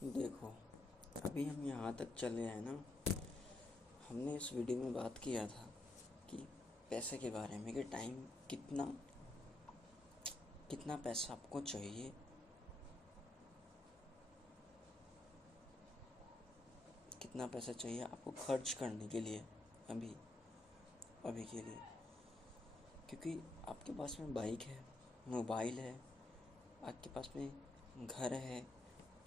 देखो, अभी हम यहाँ तक चले हैं ना। हमने इस वीडियो में बात किया था कि पैसे के बारे में, कि टाइम कितना कितना पैसा आपको चाहिए, कितना पैसा चाहिए आपको खर्च करने के लिए अभी अभी के लिए। क्योंकि आपके पास में बाइक है, मोबाइल है, आपके पास में घर है,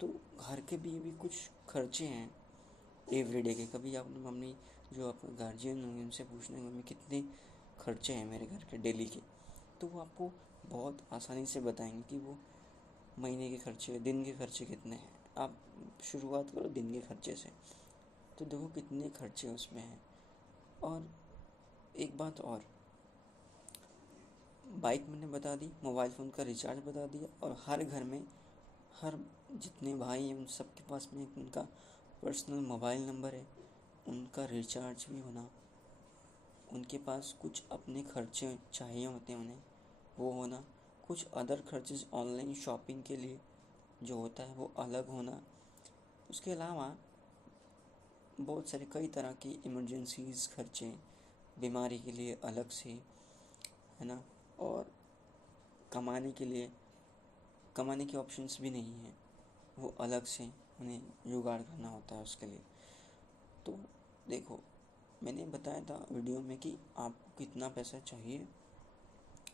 तो घर के भी कुछ खर्चे हैं एवरीडे के। कभी आपने मम्मी, जो आपके गार्जियन होंगे, उनसे पूछना है मम्मी कितने खर्चे हैं मेरे घर के डेली के, तो वो आपको बहुत आसानी से बताएंगे कि वो महीने के खर्चे, दिन के खर्चे कितने हैं। आप शुरुआत करो दिन के खर्चे से, तो देखो कितने खर्चे उसमें हैं। और एक बात और, बाइक मैंने बता दी, मोबाइल फ़ोन का रिचार्ज बता दिया, और हर घर में, हर जितने भाई हैं उन सब के पास में उनका पर्सनल मोबाइल नंबर है, उनका रिचार्ज भी होना, उनके पास कुछ अपने खर्चे चाहिए होते हैं उन्हें, वो होना, कुछ अदर खर्चेस ऑनलाइन शॉपिंग के लिए जो होता है वो अलग होना। उसके अलावा बहुत सारे कई तरह की इमरजेंसीज खर्चे, बीमारी के लिए अलग से, है ना। और कमाने के लिए, कमाने के ऑप्शंस भी नहीं हैं, वो अलग से उन्हें जुगाड़ करना होता है उसके लिए। तो देखो, मैंने बताया था वीडियो में कि आपको कितना पैसा चाहिए,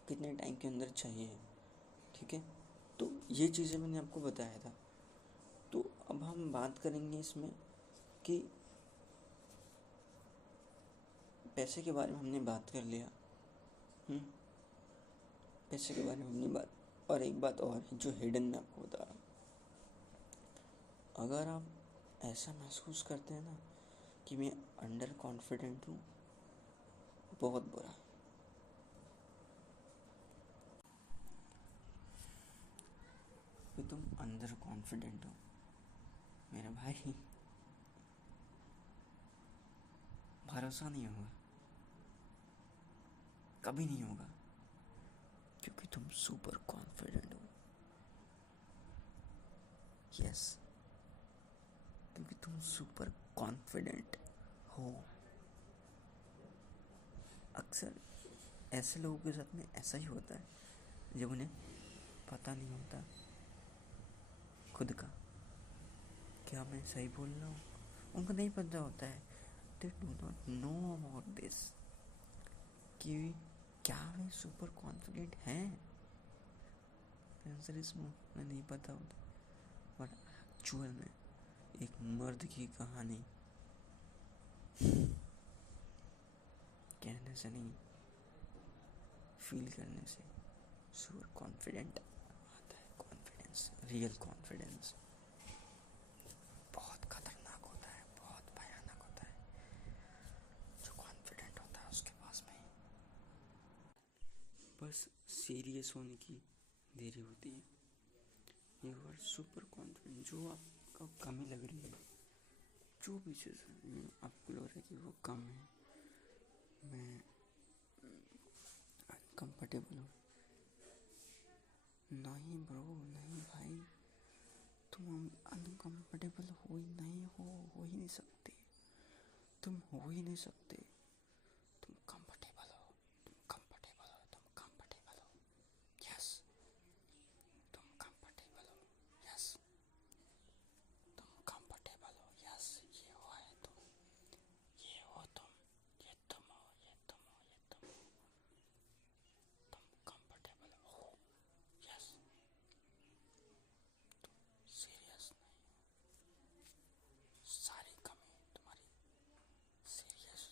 कितने टाइम के अंदर चाहिए, ठीक है। तो ये चीज़ें मैंने आपको बताया था। तो अब हम बात करेंगे इसमें कि पैसे के बारे में हमने बात कर लिया। पैसे के बारे में हमने बात, और एक बात और है जो हिडन मैं आपको बता रहा हूँ। अगर आप ऐसा महसूस करते हैं ना कि मैं अंडर कॉन्फिडेंट हूँ, बहुत बुरा। कि तुम अंदर कॉन्फिडेंट हो मेरे भाई, भरोसा नहीं होगा, कभी नहीं होगा, क्योंकि तुम सुपर कॉन्फिडेंट हो। यस, क्योंकि तुम सुपर कॉन्फिडेंट हो। अक्सर ऐसे लोगों के साथ में ऐसा ही होता है जब उन्हें पता नहीं होता खुद का, क्या मैं सही बोल रहा हूँ। उनको नहीं पता होता है, they do not know about this, कि क्या वे सुपर कॉन्फिडेंट हैं। आंसर इज नो, उन्हें नहीं पता होता। बट एक्चुअल में एक मर्द की कहानी कहने से नहीं, फील करने से सुपर कॉन्फिडेंट आता है। कॉन्फिडेंस, रियल कॉन्फिडेंस बहुत खतरनाक होता है, बहुत भयानक होता है। जो कॉन्फिडेंट होता है उसके पास में बस सीरियस होने की देरी होती है। यू आर सुपर कॉन्फिडेंट, जो आपको कमी लग रही है, जो भी चीज़ आपको लग रहा है कि वो कम है, मैं अनकम्फर्टेबल हूँ, नहीं ब्रो, नहीं भाई, तुम अनकम्फर्टेबल हो ही नहीं सकते, तुम हो ही नहीं सकते। तुम कंफर्टेबल हो, तुम कंफर्टेबल हो, तुम कंफर्टेबल हो। यस, तुम कंफर्टेबल हो। यस, तुम कंफर्टेबल हो। यस, ये हो है तुम, ये हो तुम, ये तुम हो, ये तुम हो, ये तुम हो। तुम कंफर्टेबल हो। यस, सीरियस नहीं हो, सारी कमी तुम्हारी सीरियस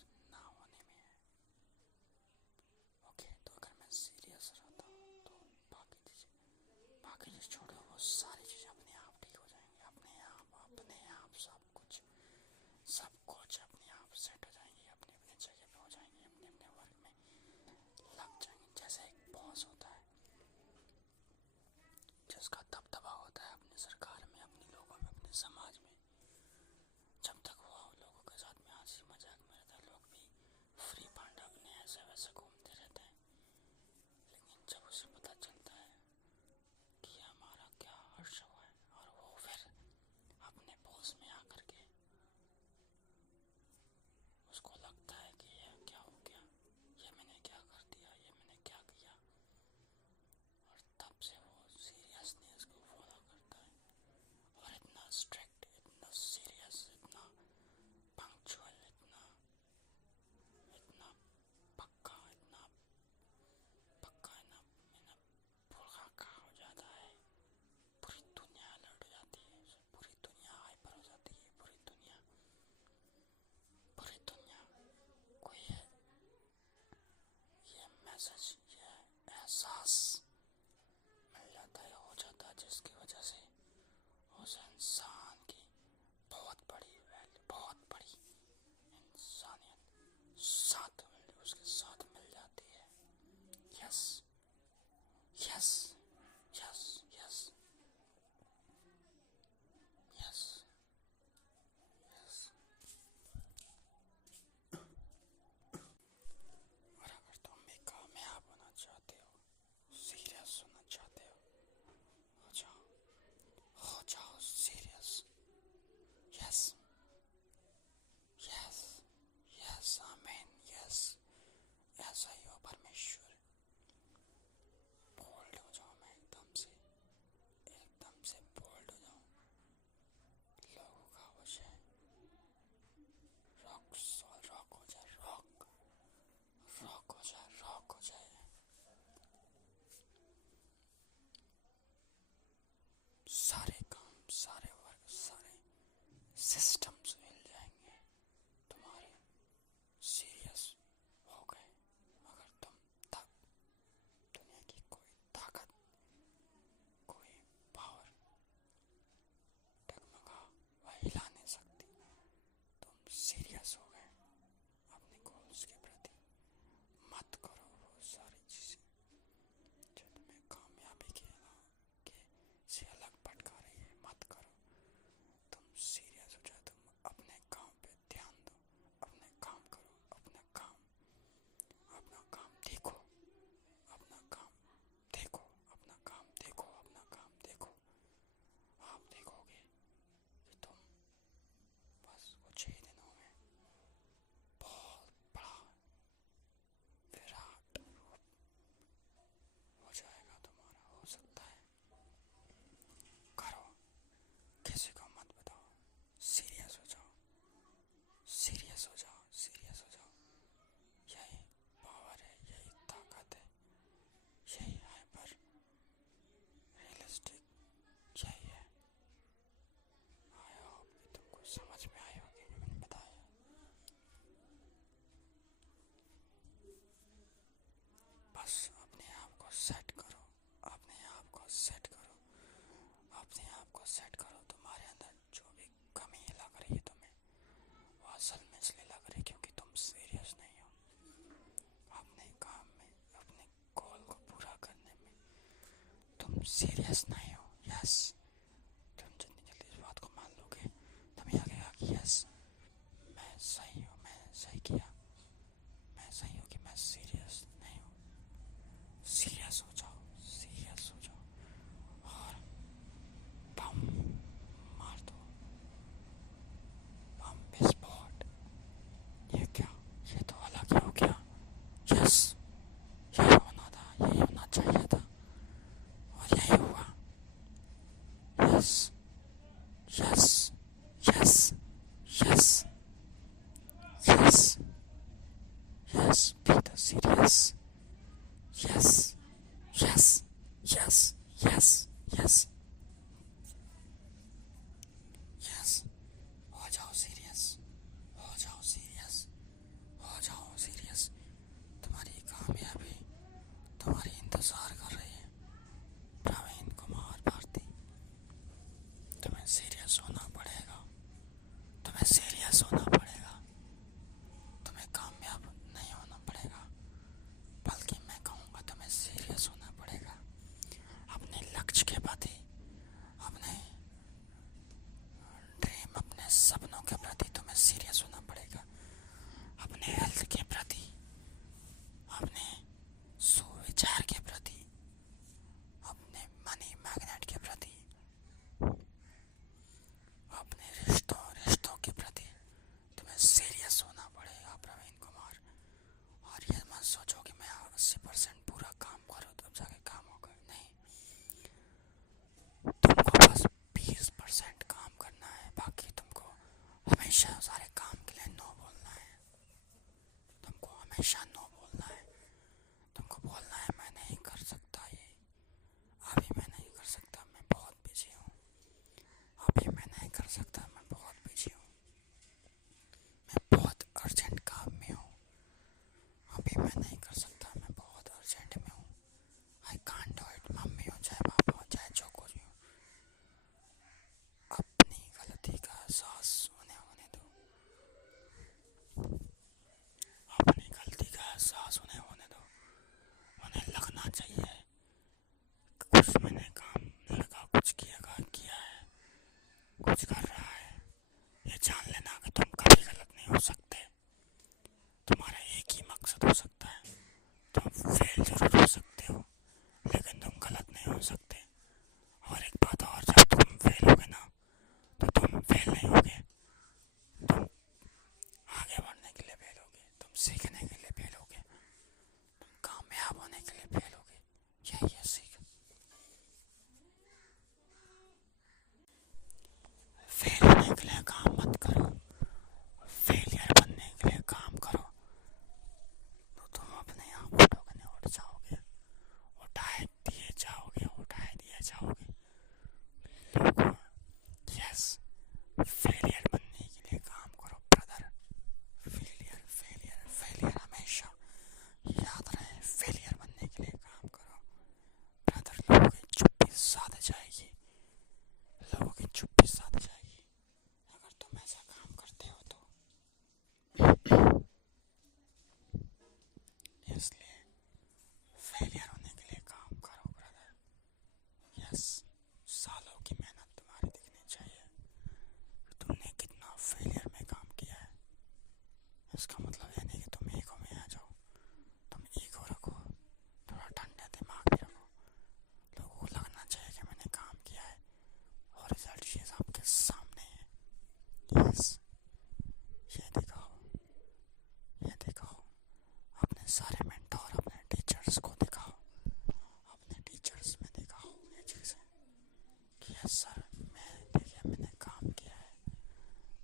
मैसेज, ये एहसास मिल जाता है, हो जाता है, जिसकी वजह से उस इंसान की बहुत बड़ी वैल्यू, बहुत बड़ी इंसानियत साथ उसके साथ मिल जाती है। Yes yes yes yes yes yes. और अगर तुम भी कामयाब होना चाहते हो, सीरियस होना चाहते हो जाओ सीरियस। यस यस यस, आमीन, यस। ऐसा ही हो परमेश्वर। बोल्ड हो जाओ, मैं एकदम से बोल्ड हो जाऊं, लोगों का हो जाए, रॉक हो जाए, रॉक हो जाए। सारे काम, सारे वर्क, सारे सिस्टम्स हिल जाएंगे तुम्हारे, सीरियस हो गए। अगर तुम तक दुनिया की कोई ताकत, कोई पावर डगमगा वह हिला नहीं सकती, तुम सीरियस हो गए अपने गोल्स के प्रति। मत करो वो सारी चीजें जो तुम्हें कामयाबी के से अलग भटका रही है, मत करो। तुम सीरियस हो जाओ, तुम अपने काम पे ध्यान दो, अपने काम करो, अपना काम देखो, अपना काम देखो, अपना काम देखो, अपना काम देखो। आप देखोगे कि तुम बस कुछ ही दिनों में बहुत बड़ा विराट रूप हो जाएगा तुम्हारा, हो सकता है। करो, किसी को मत बताओ, सीरियस हो जाओ, सीरियस हो जाओ, सीरियस हो जाओ। यही पावर है, यही ताकत है, यही हाइपर रियलिस्टिक, यही है। आई होप कि तुमको समझ में आई होगी जो मैंने बताया। बस अपने आप को सेट करो, अपने आप को सेट करो, अपने आप को सेट करो। तुम्हारे अंदर जो भी कमी लग रही है तुम्हें, वो असल में इसलिए लग रही है क्योंकि तुम सीरियस नहीं हो अपने काम में, अपने गोल को पूरा करने में तुम सीरियस नहीं हो। यस, तुम जितनी जल्दी इस बात को मान लोगे, तुम्हें लगेगा कि यस मैं सही हूँ, मैंने सही किया, मैं सही हूँ कि मैं सीरियस नहीं हूँ। सीरियस हो जाओ, सीरियस हो जाओ और बम मार दो, बम विस्फोट। ये क्या, ये तो अलग ही हो गया। यस, यही होना था, यही होना चाहिए था और यही हुआ। Yes yes yes yes yes yes, be the serious. Yes yes yes yes yes yes, हो जाओ सीरियस, हो जाओ सीरियस, हो जाओ सीरियस। तुम्हारी कामयाबी तुम्हारी इंतजार कर रही है, प्रवीण कुमार भारती। तुम्हें सीरियस होना पड़ेगा, तुम्हें सीरियस होना पड़ेगा, तुम्हें कामयाब नहीं होना पड़ेगा, बल्कि मैं कहूँगा तुम्हें सीरियस होना पड़ेगा। अपने लक्ष्य के प्रति, अपने ड्रीम, अपने सपनों के प्रति तुम्हें सीरियस होना पड़ेगा। अपने हेल्थ के प्रति, अपने सुविचार के प्रति, अपने मनी मैग्नेट के प्रति, अपने रिश्तों के प्रति तुम्हें सीरियस होना पड़ेगा प्रवीण कुमार। और ये मत सोचो कि मैं 80% पूरा काम करूँ तब जाके काम होगा, नहीं। तुमको बस 20% काम करना है, बाकी तुमको हमेशा सारे काम के लिए नो बोलना है। तुमको हमेशा नो बोलना है, तुमको बोलना है मैं नहीं कर सकता, ये अभी मैं नहीं कर सकता, मैं बहुत बिजी हूँ, अभी मैं नहीं कर सकता, मैं बहुत बिजी हूँ, मैं बहुत अर्जेंट काम में हूँ, अभी मैं नहीं कर सकता, मैं बहुत कुछ कर रहा है, ये जान लेना कि तुम कभी गलत नहीं हो सकते। तुम्हारा एक ही मकसद हो सकता है, तुम फेल जरूर हो सकते हो लेकिन तुम गलत नहीं हो सकते। और एक बात और, जब तुम फेल होगे ना तो तुम फेल नहीं होगे, तुम आगे बढ़ने के लिए फेल होगे, तुम सीखने के लिए फेल होगे, तुम कामयाब होने के लिए फेल होगे। यही है सीख। फेल होने के लिए काम मत करो, फेलियर बनने के लिए काम करो, तो तुम अपने आप उठोगे, उठ जाओगे, उठाए दिए जाओगे, उठाए दिए जाओगे। लोगों, यस, फेलियर बनने के लिए काम करो ब्रदर। फेलियर फेलियर फेलियर हमेशा याद रहे, फेलियर बनने के लिए काम करो ब्रदर। लोगों की चुप्पी साध जाएगी, लोगों की चुप्पी साध जाएगी अगर तुम ऐसा काम करते हो तो। इसलिए फेलियर होने के लिए काम करो ब्रदर। यस, सालों की मेहनत तुम्हारी दिखनी चाहिए। तुमने कितना फेलियर में काम किया है, इसका मतलब ये नहीं कि तुम ईगो में आ जाओ। तुम ईगो रखो, थोड़ा ठंडे दिमाग भी रखो। लोगों को लगना चाहिए कि मैंने काम किया है और रिजल्ट ये आपके सामने है। यस, ये दिखाओ, ये दिखाओ। अपने सारे मेंटोर, अपने टीचर्स को दिखाओ, अपने टीचर्स में दिखाओ ये चीज़ें कि यस सर, मैं देखिए मैंने काम किया है,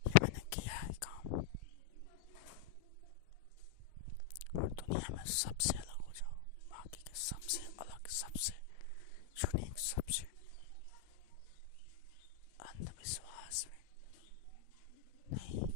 ये मैंने किया है काम। और दुनिया में सबसे अलग हो जाओ, बाकी के सबसे अलग, सबसे यूनिक, सबसे अंधविश्वास में नहीं।